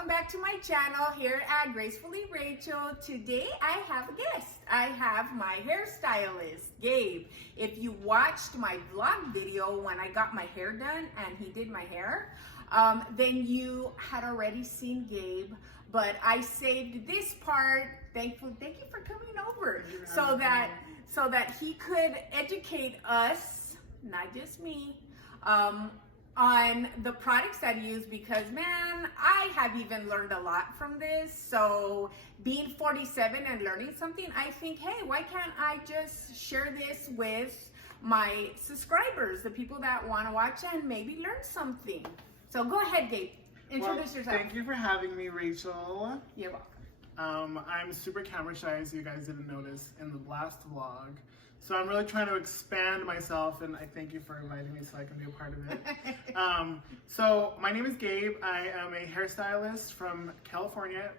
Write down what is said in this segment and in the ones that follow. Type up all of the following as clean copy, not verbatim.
welcome back to my channel here at Gracefully Rachel. Today I have a guest. I have my hairstylist, Gabe. If you watched my vlog video when I got my hair done and he did my hair, then you had already seen Gabe, but I saved this part. Thank you for coming over so that he could educate us, not just me, on the products that I use, because man, I have even learned a lot from this. So being 47 and learning something, I think, hey, why can't I just share this with my subscribers, the people that want to watch and maybe learn something? So go ahead, Gabe, introduce yourself. Thank you for having me, Rachel. You're welcome. I'm super camera shy, as you guys didn't notice in the last vlog. So I'm really trying to expand myself, and I thank you for inviting me so I can be a part of it. So my name is Gabe. I am a hairstylist from California,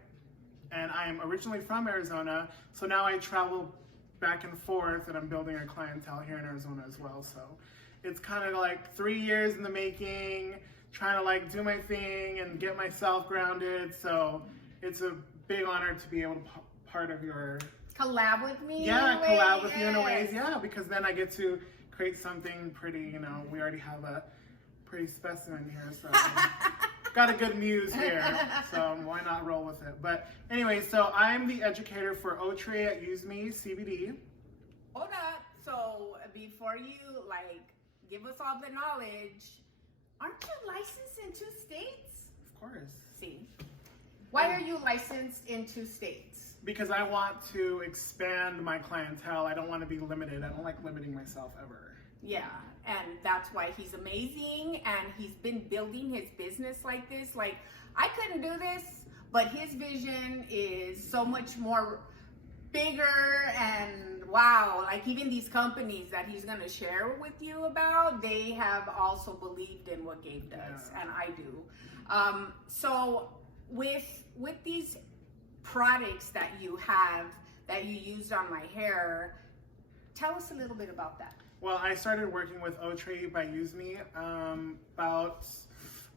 and I am originally from Arizona. So now I travel back and forth, and I'm building a clientele here in Arizona as well. So it's kind of like 3 years in the making, trying to like do my thing and get myself grounded. So it's a big honor to be able to part of your collab with me. Yeah, collab with you in a way. Yeah, because then I get to create something pretty, you know, we already have a pretty specimen here, so got a good muse here, so why not roll with it? But anyway, so I'm the educator for Outre at Use Me CBD. Hold up. So before you like give us all the knowledge, aren't you licensed in 2 states? Of course. See. Why are you licensed in 2 states? Because I want to expand my clientele. I don't want to be limited. I don't like limiting myself ever. Yeah, and that's why he's amazing, and he's been building his business like this. Like, I couldn't do this, but his vision is so much more bigger, and wow, like even these companies that he's going to share with you about, they have also believed in what Gabe does, and I do. So with these products that you have, that you used on my hair, tell us a little bit about that. Well, I started working with Outre by Use Me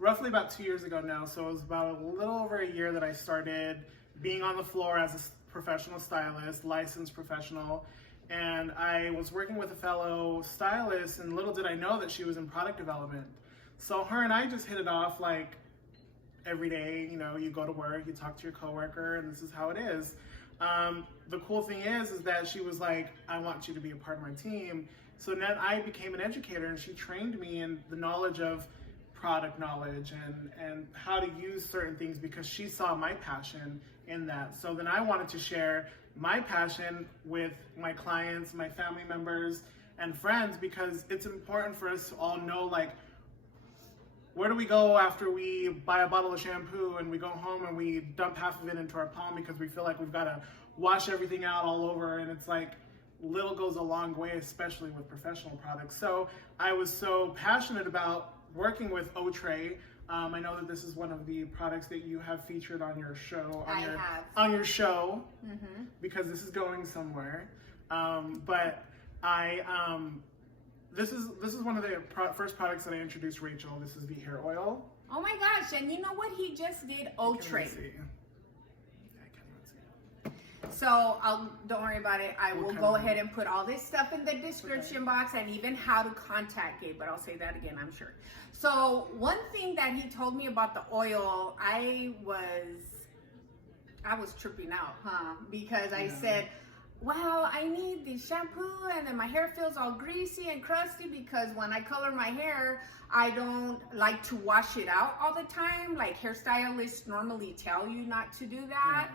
roughly about 2 years ago now. So it was about a little over a year that I started being on the floor as a professional stylist, licensed professional. And I was working with a fellow stylist, and little did I know that she was in product development. So her and I just hit it off like every day. You know, you go to work, you talk to your coworker, and this is how it is. The cool thing is that she was like, I want you to be a part of my team. So then I became an educator, and she trained me in the knowledge of product knowledge and how to use certain things, because she saw my passion in that. So then I wanted to share my passion with my clients, my family members, and friends, because it's important for us to all know, like, where do we go after we buy a bottle of shampoo and we go home and we dump half of it into our palm because we feel like we've got to wash everything out all over? And it's like, little goes a long way, especially with professional products. So I was so passionate about working with Outre. I know that this is one of the products that you have featured on your show, on your show, because this is going somewhere. This is one of the first products that I introduced Rachel. This is the hair oil. Oh my gosh, and you know what he just did? Outre. So don't worry about it. I will go ahead and put all this stuff in the description box, and even how to contact Gabe, but I'll say that again, I'm sure. So one thing that he told me about the oil, I was tripping out, because I said, well, I need the shampoo, and then my hair feels all greasy and crusty, because when I color my hair, I don't like to wash it out all the time. Like hairstylists normally tell you not to do that.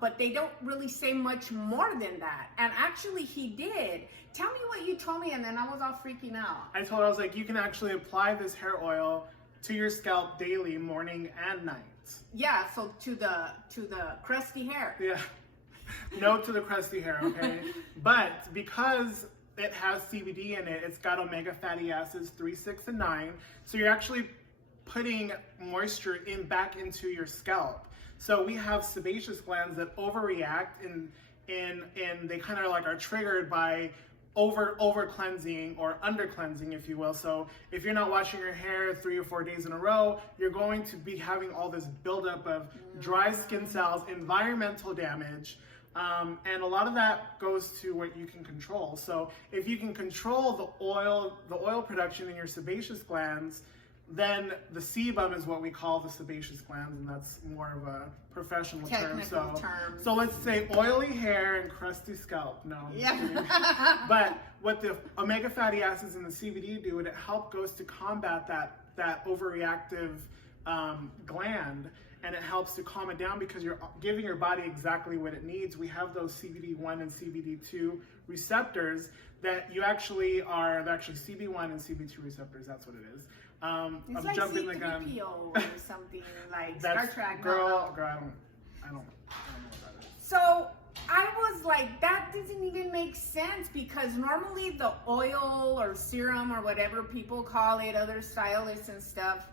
But they don't really say much more than that. And actually he did. Tell me what you told me, and then I was all freaking out. I told her, I was like, you can actually apply this hair oil to your scalp daily, morning and night. Yeah, so to the crusty hair. Yeah. No to the crusty hair, okay? But because it has CBD in it, it's got omega fatty acids 3, 6, and 9. So you're actually putting moisture back into your scalp. So we have sebaceous glands that overreact and they kind of like are triggered by over cleansing or under cleansing, if you will. So if you're not washing your hair 3 or 4 days in a row, you're going to be having all this buildup of dry skin cells, environmental damage, and a lot of that goes to what you can control. So if you can control the oil production in your sebaceous glands, then the sebum is what we call the sebaceous glands, and that's more of a professional term. So let's say oily hair and crusty scalp. No. Yeah. But what the omega fatty acids in the CBD do, it goes to combat that overreactive gland, and it helps to calm it down because you're giving your body exactly what it needs. We have those CBD1 and CBD2 receptors that you actually are, they're actually CB1 and CB2 receptors. That's what it is. It's like jumping the gun or something like Star Trek. Girl, I don't know what that is. So I was like, that doesn't even make sense, because normally the oil or serum or whatever people call it, other stylists and stuff,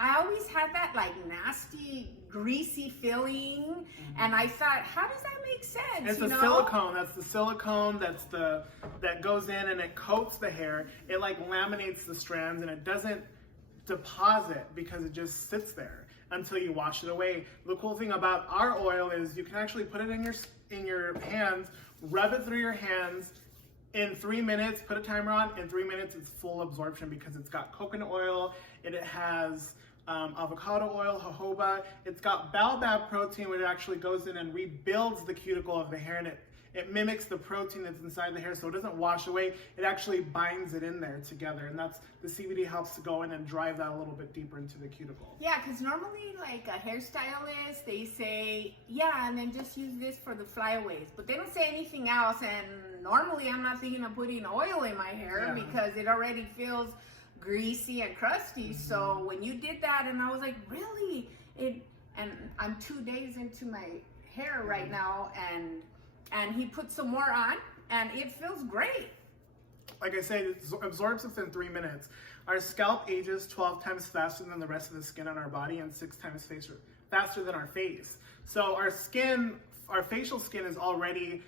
I always had that like nasty, greasy feeling, and I thought, how does that make sense? It's silicone. That's the silicone. That goes in and it coats the hair. It like laminates the strands, and it doesn't deposit because it just sits there until you wash it away. The cool thing about our oil is you can actually put it in your hands, rub it through your hands. In 3 minutes, put a timer on. In 3 minutes, it's full absorption because it's got coconut oil. It has avocado oil, jojoba. It's got baobab protein, which actually goes in and rebuilds the cuticle of the hair, and it mimics the protein that's inside the hair, so it doesn't wash away. It actually binds it in there together, and that's the CBD helps to go in and drive that a little bit deeper into the cuticle. Yeah, because normally, like a hairstylist, they say, yeah, and then just use this for the flyaways, but they don't say anything else. And normally, I'm not thinking of putting oil in my hair because it already feels greasy and crusty. So when you did that, and I was like, really? And I'm 2 days into my hair right now, and he put some more on, and it feels great. Like I said, it absorbs within 3 minutes. Our scalp ages 12 times faster than the rest of the skin on our body, and 6 times faster than our face. So our facial skin is already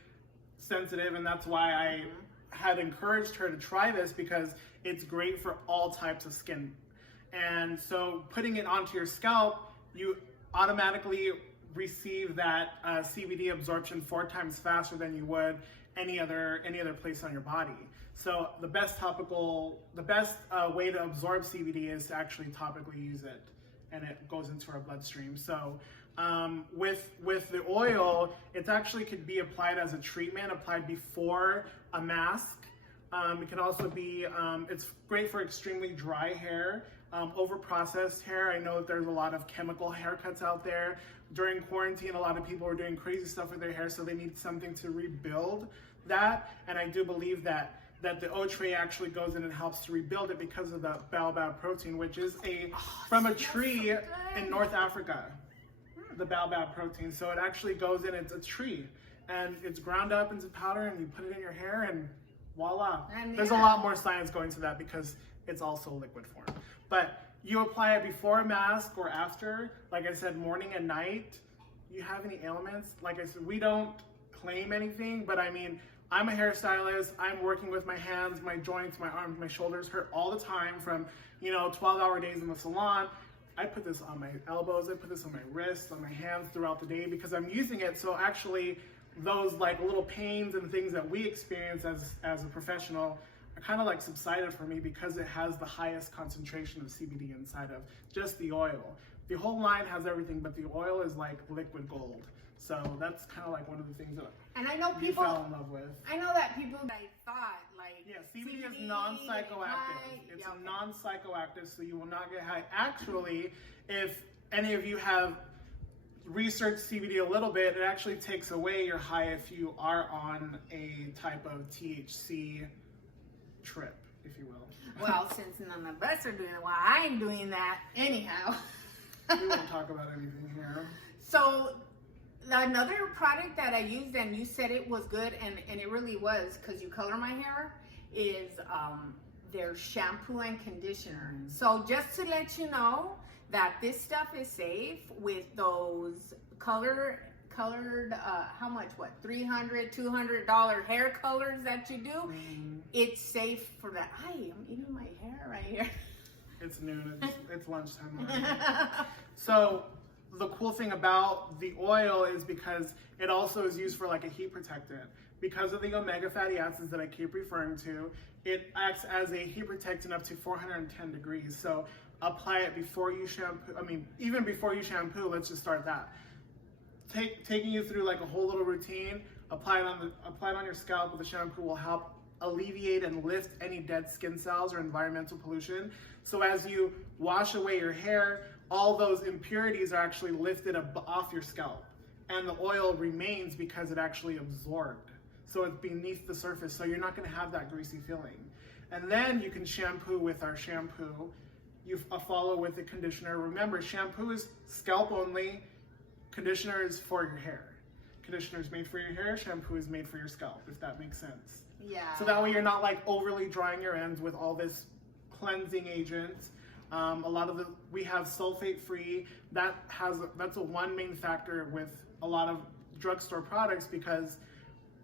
sensitive, and that's why I had encouraged her to try this, because it's great for all types of skin. And so putting it onto your scalp, you automatically receive that CBD absorption 4 times faster than you would any other place on your body. So the best way to absorb CBD is to actually topically use it, and it goes into our bloodstream. So with the oil, it actually could be applied as a treatment, applied before a mask. It can also be, it's great for extremely dry hair, over-processed hair. I know that there's a lot of chemical haircuts out there. During quarantine, a lot of people were doing crazy stuff with their hair, so they need something to rebuild that. And I do believe that the Outre actually goes in and helps to rebuild it because of the baobab protein, which is from a tree in North Africa, the baobab protein. So it actually goes in, it's a tree, and it's ground up into powder, and you put it in your hair, and voila. And there's a lot more science going to that because it's also liquid form. But you apply it before a mask or after, like I said, morning and night. You have any ailments? Like I said, we don't claim anything, but I mean, I'm a hairstylist. I'm working with my hands, my joints, my arms, my shoulders hurt all the time from, 12-hour days in the salon. I put this on my elbows, I put this on my wrists, on my hands throughout the day because I'm using it. So actually, those like little pains and things that we experience as a professional are kind of like subsided for me because it has the highest concentration of CBD inside of just the oil. The whole line has everything, but the oil is like liquid gold. So that's kind of like one of the things that I know people fell in love with. I know that people thought like CBD is non-psychoactive. It's non-psychoactive, so you will not get high. Actually, if any of you have researched CBD a little bit, it actually takes away your high if you are on a type of THC trip, if you will. Well, since none of us are doing it, well, I ain't doing that anyhow. We won't talk about anything here. So another product that I used, and you said it was good, and it really was, because you color my hair, is their shampoo and conditioner. So just to let you know that this stuff is safe with those color colored, how much, what, $300, $200 hair colors that you do, it's safe for that. I am eating my hair right here. It's noon, it's lunchtime already. So the cool thing about the oil is because it also is used for like a heat protectant. Because of the omega fatty acids that I keep referring to, it acts as a heat protectant up to 410 degrees. So apply it before you shampoo. I mean, even before you shampoo, let's just start that. Taking you through like a whole little routine, apply it on your scalp with the shampoo will help alleviate and lift any dead skin cells or environmental pollution. So as you wash away your hair, all those impurities are actually lifted off your scalp, and the oil remains because it actually absorbed. So it's beneath the surface, so you're not going to have that greasy feeling. And then you can shampoo with our shampoo. You follow with the conditioner. Remember, shampoo is scalp only. Conditioner is for your hair. Conditioner is made for your hair. Shampoo is made for your scalp, if that makes sense. Yeah. So that way you're not like overly drying your ends with all this cleansing agents. We have sulfate free. That's a one main factor with a lot of drugstore products, because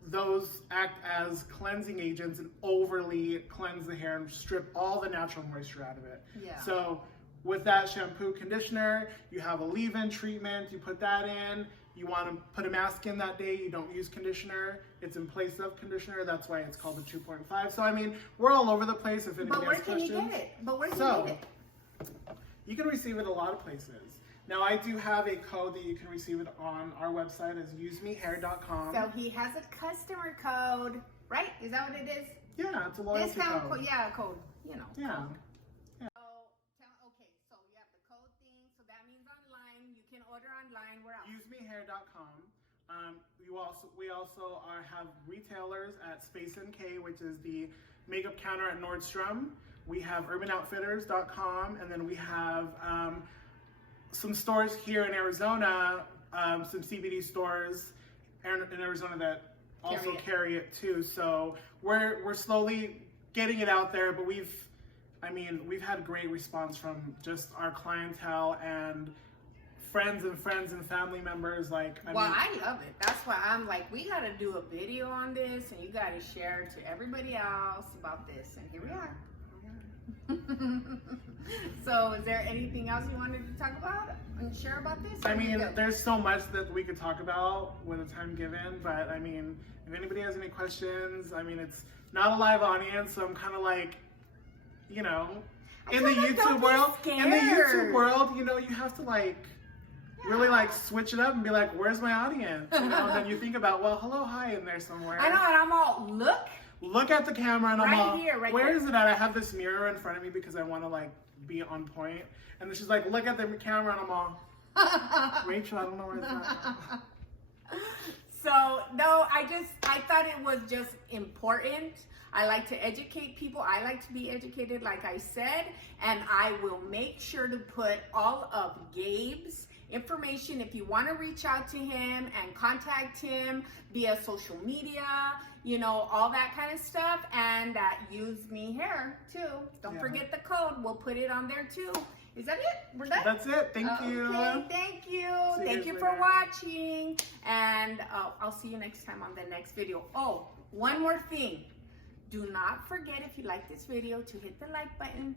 those act as cleansing agents and overly cleanse the hair and strip all the natural moisture out of it. Yeah. So with that shampoo conditioner, you have a leave-in treatment, you put that in. You want to put a mask in that day, you don't use conditioner. It's in place of conditioner, that's why it's called the 2.5. So I mean, we're all over the place if anybody has questions. But where can you get it? But where can you get it? You can receive it a lot of places. Now I do have a code that you can receive it on our website is usemehair.com. So he has a customer code, right? Is that what it is? Yeah, it's a loyalty discount code. Yeah, code, you know. Yeah. Okay, so you have the code thing, so that means online. You can order online. Where else? Usemehair.com. We also have retailers at Space NK, which is the makeup counter at Nordstrom. We have urbanoutfitters.com, and then we have some stores here in Arizona, some CBD stores in Arizona that also carry it too. So we're slowly getting it out there, but we've had great response from just our clientele and friends and family members. I love it. That's why I'm like, we got to do a video on this, and you got to share to everybody else about this. And here we are. So is there anything else you wanted to talk about and share about this? There's so much that we could talk about with the time given, but if anybody has any questions, it's not a live audience, so I'm kind of like, in the YouTube world, you have to really switch it up and be like, where's my audience? And then you think about, well, hello, hi in there somewhere. I know, and I'm all, look at the camera, and I'm all, right where here. is it at? I have this mirror in front of me because I want to be on point. And then she's like, look at the camera, and I'm all, Rachel, I don't know where it's at. So no, I thought it was just important. I like to educate people. I like to be educated, like I said, and I will make sure to put all of Gabe's information if you want to reach out to him and contact him via social media, all that kind of stuff, and that Use Me Hair too. Don't forget the code. We'll put it on there too. Is that it? We're done? That's it. Thank you. Okay, thank you. Thank you for watching, and I'll see you next time on the next video. Oh, one more thing. Do not forget, if you like this video, to hit the like button,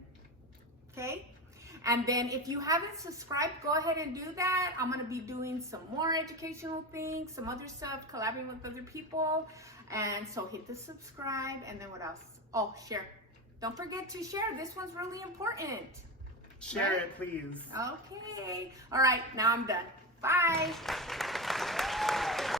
okay? And then if you haven't subscribed, go ahead and do that. I'm going to be doing some more educational things, some other stuff, collaborating with other people. And so hit the subscribe, and then what else? Oh, share. Don't forget to share. This one's really important. Share it, please. Okay. All right, now I'm done. Bye.